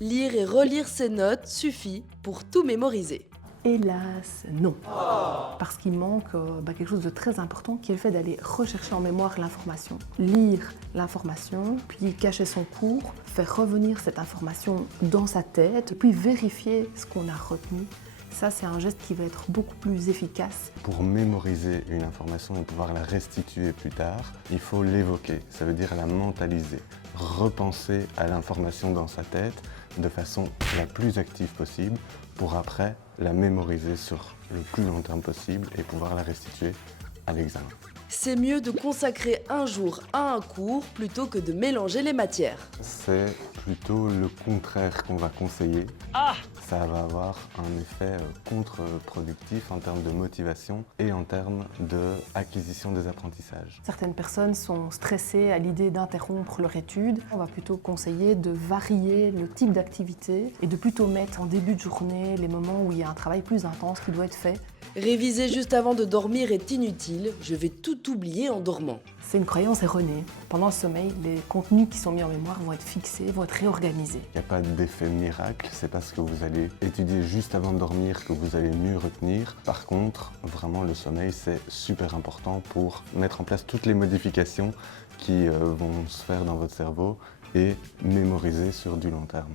Lire et relire ses notes suffit pour tout mémoriser. Hélas, non. Parce qu'il manque quelque chose de très important qui est le fait d'aller rechercher en mémoire l'information. Lire l'information, puis cacher son cours, faire revenir cette information dans sa tête, puis vérifier ce qu'on a retenu. Ça, c'est un geste qui va être beaucoup plus efficace. Pour mémoriser une information et pouvoir la restituer plus tard, il faut l'évoquer, ça veut dire la mentaliser, repenser à l'information dans sa tête de façon la plus active possible pour après la mémoriser sur le plus long terme possible et pouvoir la restituer à l'examen. C'est mieux de consacrer un jour à un cours plutôt que de mélanger les matières. C'est plutôt le contraire qu'on va conseiller. Ça va avoir un effet contre-productif en termes de motivation et en termes d'acquisition des apprentissages. Certaines personnes sont stressées à l'idée d'interrompre leur étude. On va plutôt conseiller de varier le type d'activité et de plutôt mettre en début de journée les moments où il y a un travail plus intense qui doit être fait. Réviser juste avant de dormir est inutile, je vais tout oublier en dormant. C'est une croyance erronée. Pendant le sommeil, les contenus qui sont mis en mémoire vont être fixés, vont être réorganisés. Il n'y a pas d'effet miracle, c'est parce que vous allez étudier juste avant de dormir que vous allez mieux retenir. Par contre, vraiment le sommeil c'est super important pour mettre en place toutes les modifications qui vont se faire dans votre cerveau et mémoriser sur du long terme.